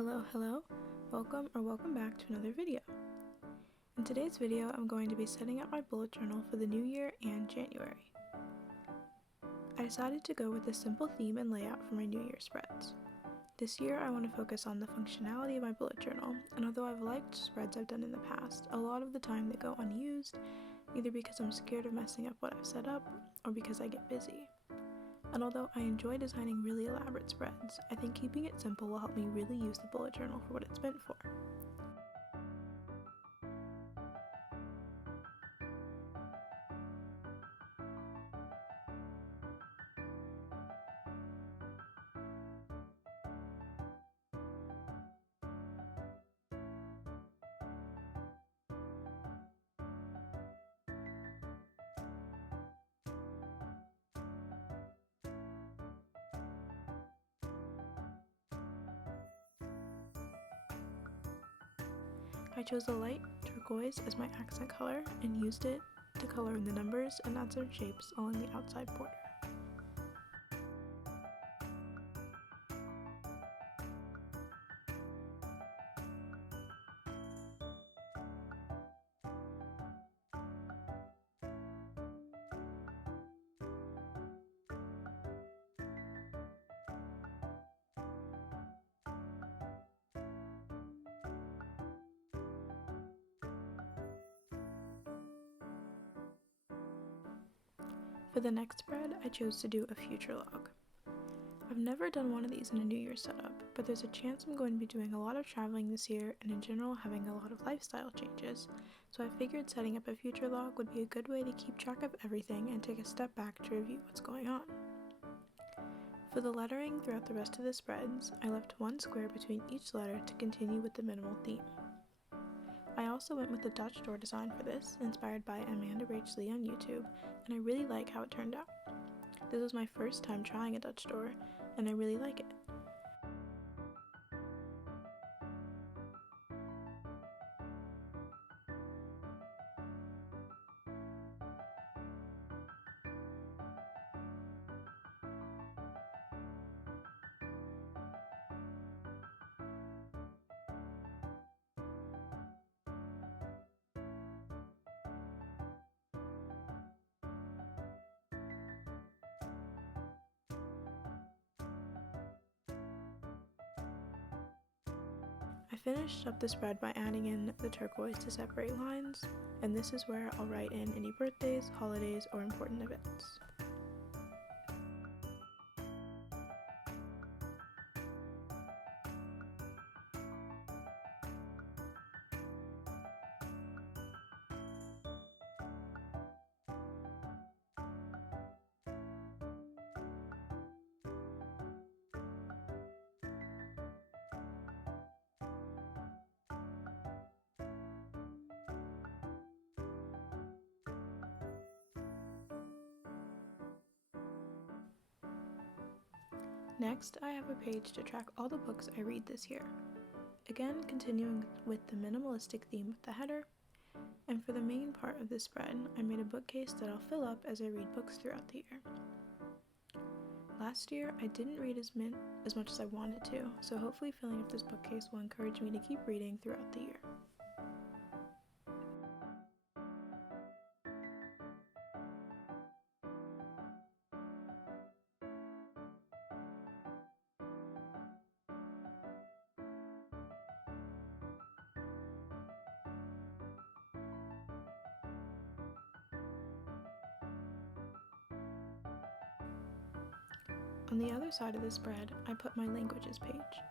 Hello, welcome back to another video. In today's video, I'm going to be setting up my bullet journal for the new year and January. I decided to go with a simple theme and layout for my New Year spreads. This year, I want to focus on the functionality of my bullet journal, and although I've liked spreads I've done in the past, a lot of the time they go unused, either because I'm scared of messing up what I've set up, or because I get busy. And although I enjoy designing really elaborate spreads, I think keeping it simple will help me really use the bullet journal for what it's meant for. I chose a light turquoise as my accent color and used it to color in the numbers and add some shapes along the outside border. For the next spread, I chose to do a future log. I've never done one of these in a New Year's setup, but there's a chance I'm going to be doing a lot of traveling this year and in general having a lot of lifestyle changes, so I figured setting up a future log would be a good way to keep track of everything and take a step back to review what's going on. For the lettering throughout the rest of the spreads, I left one square between each letter to continue with the minimal theme. I also went with the Dutch door design for this, inspired by Amanda Rach Lee on YouTube, and I really like how it turned out. This was my first time trying a Dutch door, and I really like it. I finished up the spread by adding in the turquoise to separate lines, and this is where I'll write in any birthdays, holidays, or important events. Next, I have a page to track all the books I read this year. Again, continuing with the minimalistic theme with the header, and for the main part of this spread, I made a bookcase that I'll fill up as I read books throughout the year. Last year, I didn't read as much as I wanted to, so hopefully filling up this bookcase will encourage me to keep reading throughout the year. On the other side of the spread, I put my languages page.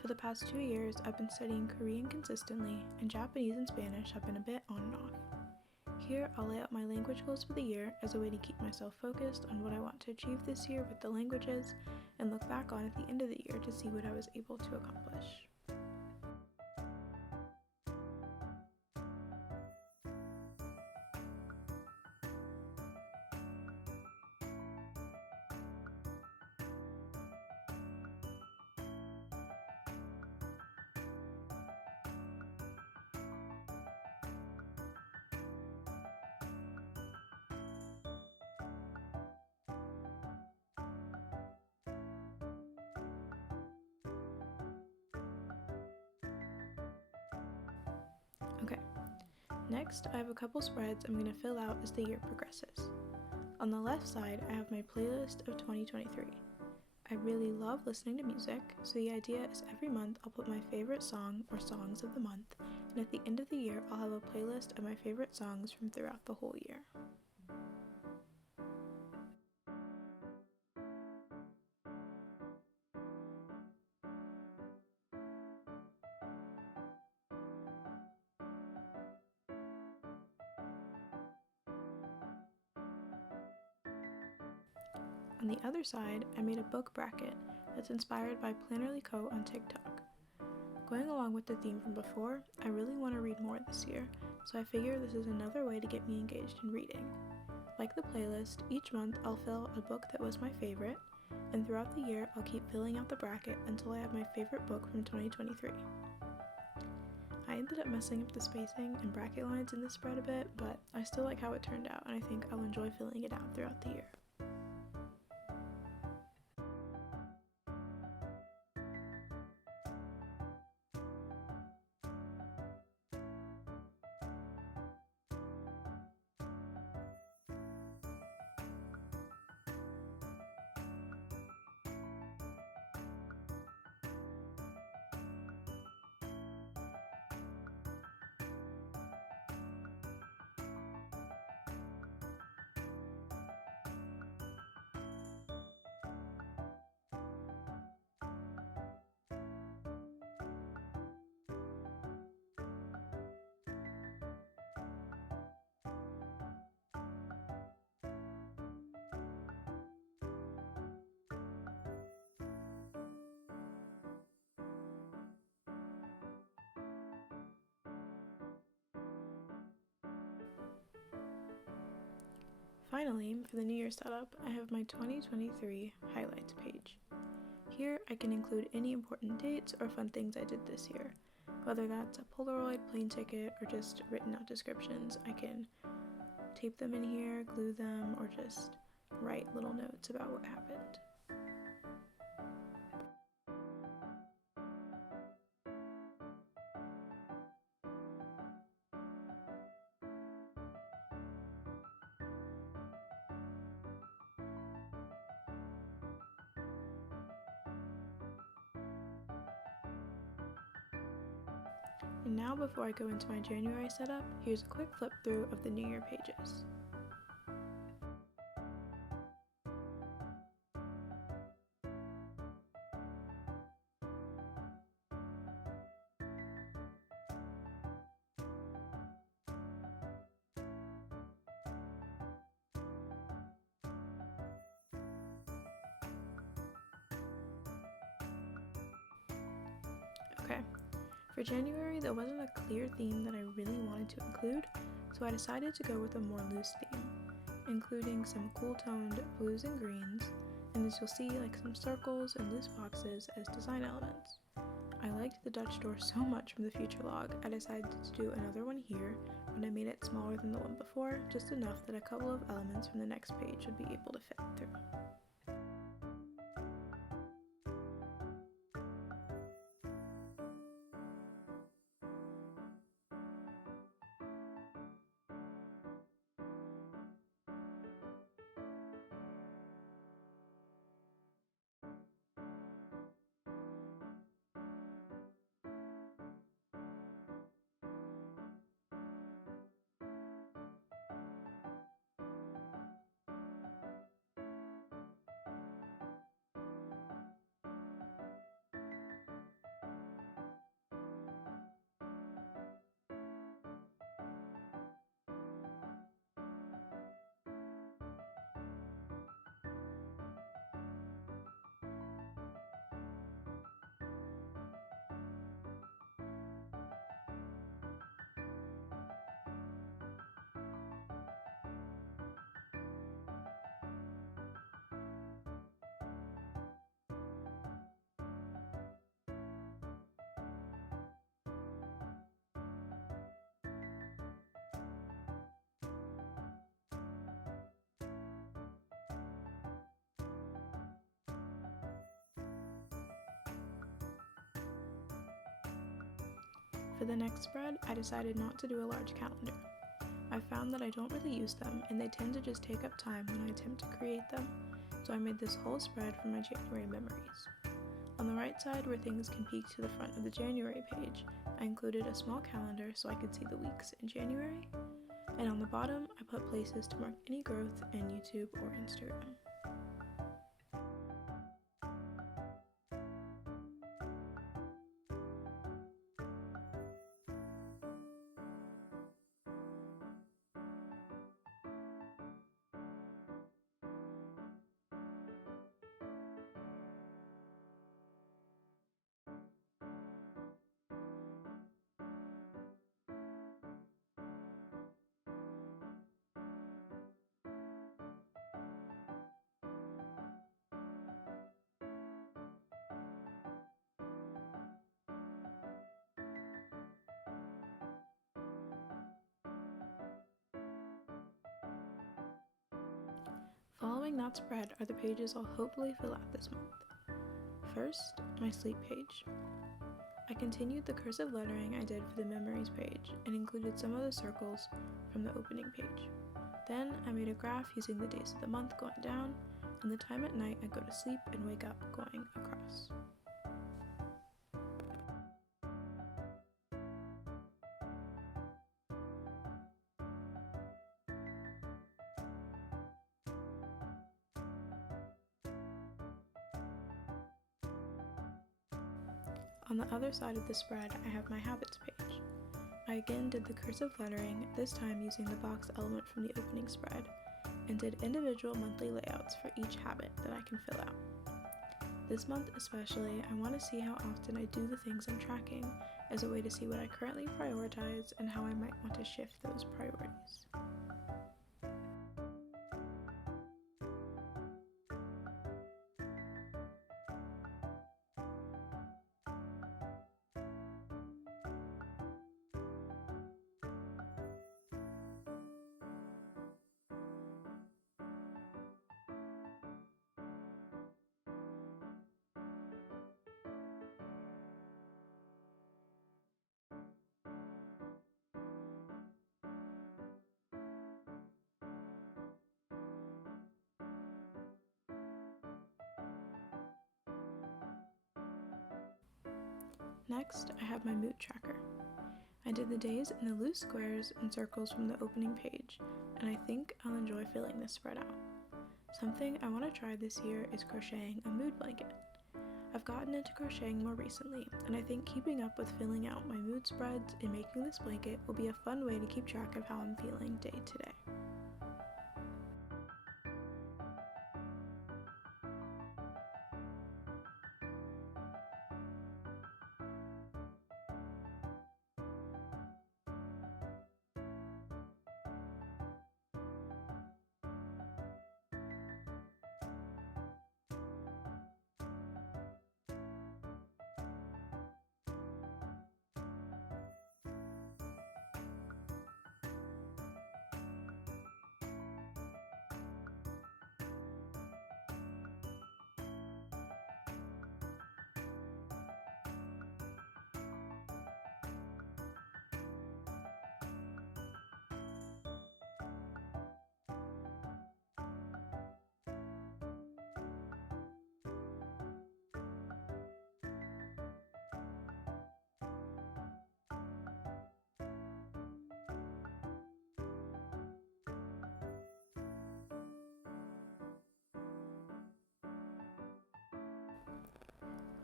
For the past 2 years, I've been studying Korean consistently, and Japanese and Spanish have been a bit on and off. Here, I'll lay out my language goals for the year as a way to keep myself focused on what I want to achieve this year with the languages, and look back on at the end of the year to see what I was able to accomplish. Next, I have a couple spreads I'm going to fill out as the year progresses. On the left side, I have my playlist of 2023. I really love listening to music, so the idea is every month I'll put my favorite song or songs of the month, and at the end of the year I'll have a playlist of my favorite songs from throughout the whole year. On the other side, I made a book bracket that's inspired by Plannerly Co. on TikTok. Going along with the theme from before, I really want to read more this year, so I figure this is another way to get me engaged in reading. Like the playlist, each month I'll fill a book that was my favorite, and throughout the year I'll keep filling out the bracket until I have my favorite book from 2023. I ended up messing up the spacing and bracket lines in this spread a bit, but I still like how it turned out, and I think I'll enjoy filling it out throughout the year. Finally, for the New Year setup, I have my 2023 highlights page. Here I can include any important dates or fun things I did this year. Whether that's a Polaroid plane ticket or just written out descriptions, I can tape them in here, glue them, or just write little notes about what happened. And now before I go into my January setup, here's a quick flip through of the New Year pages. Okay, for January there wasn't a clear theme that I really wanted to include, so I decided to go with a more loose theme, including some cool toned blues and greens, and as you'll see, like some circles and loose boxes as design elements. I liked the Dutch door so much from the future log, I decided to do another one here when I made it smaller than the one before, just enough that a couple of elements from the next page would be able to fit through. For the next spread, I decided not to do a large calendar. I found that I don't really use them and they tend to just take up time when I attempt to create them, so I made this whole spread for my January memories. On the right side where things can peek to the front of the January page, I included a small calendar so I could see the weeks in January, and on the bottom I put places to mark any growth in YouTube or Instagram. Following that spread are the pages I'll hopefully fill out this month. First, my sleep page. I continued the cursive lettering I did for the memories page and included some of the circles from the opening page. Then I made a graph using the days of the month going down and the time at night I go to sleep and wake up going across. On the other side of the spread, I have my habits page. I again did the cursive lettering, this time using the box element from the opening spread, and did individual monthly layouts for each habit that I can fill out. This month especially, I want to see how often I do the things I'm tracking as a way to see what I currently prioritize and how I might want to shift those priorities. Next, I have my mood tracker. I did the days in the loose squares and circles from the opening page, and I think I'll enjoy filling this spread out. Something I want to try this year is crocheting a mood blanket. I've gotten into crocheting more recently, and I think keeping up with filling out my mood spreads and making this blanket will be a fun way to keep track of how I'm feeling day to day.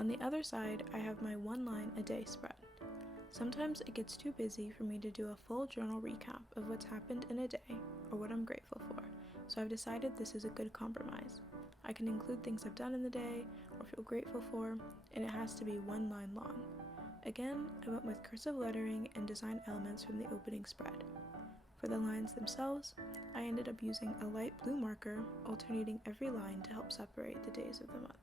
On the other side, I have my one line a day spread. Sometimes it gets too busy for me to do a full journal recap of what's happened in a day or what I'm grateful for, so I've decided this is a good compromise. I can include things I've done in the day or feel grateful for, and it has to be one line long. Again, I went with cursive lettering and design elements from the opening spread. For the lines themselves, I ended up using a light blue marker, alternating every line to help separate the days of the month.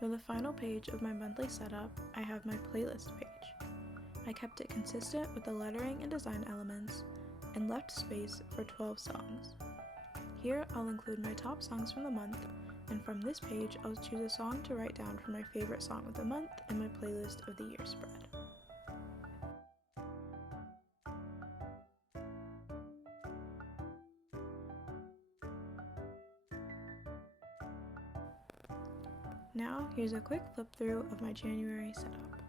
For the final page of my monthly setup, I have my playlist page. I kept it consistent with the lettering and design elements and left space for 12 songs. Here I'll include my top songs from the month, and from this page I'll choose a song to write down for my favorite song of the month in my playlist of the year spread. Now here's a quick flip through of my January setup.